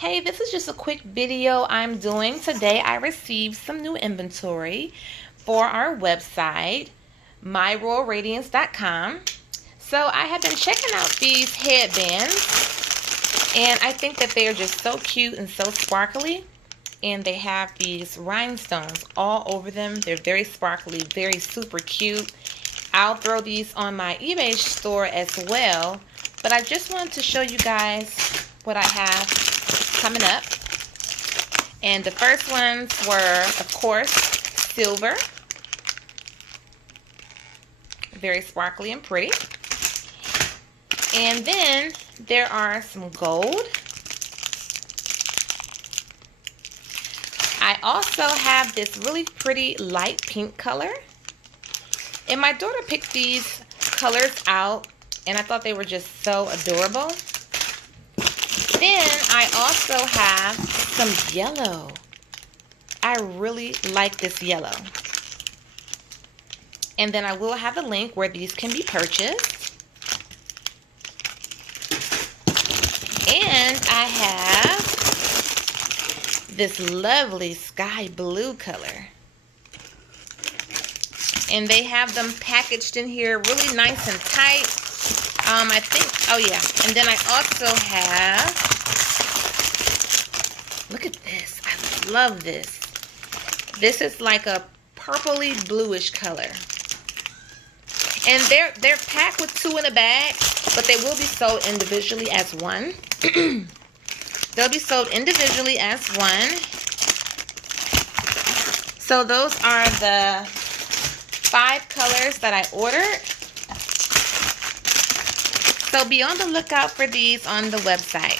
Hey, this is just a quick video I'm doing. Today I received some new inventory for our website, myroyalradiance.com. So I have been checking out these headbands, and I think that they are just so cute and so sparkly. And they have these rhinestones all over them. They're very sparkly, very super cute. I'll throw these on my eBay store as well. But I just wanted to show you guys what I have coming up. And the first ones were, of course, silver. Very sparkly and pretty. And then there are some gold. I also have this really pretty light pink color. And my daughter picked these colors out, and I thought they were just so adorable. Then I also have some yellow. I really like this yellow. And then I will have a link where these can be purchased. And I have this lovely sky blue color. And they have them packaged in here really nice and tight. I think, oh yeah. And then I also have, look at this. I love this. This is like a purpley bluish color. And they're packed with 2 in a bag, but they will be sold individually as one. They'll be sold individually as one. So those are the 5 colors that I ordered. So be on the lookout for these on the website.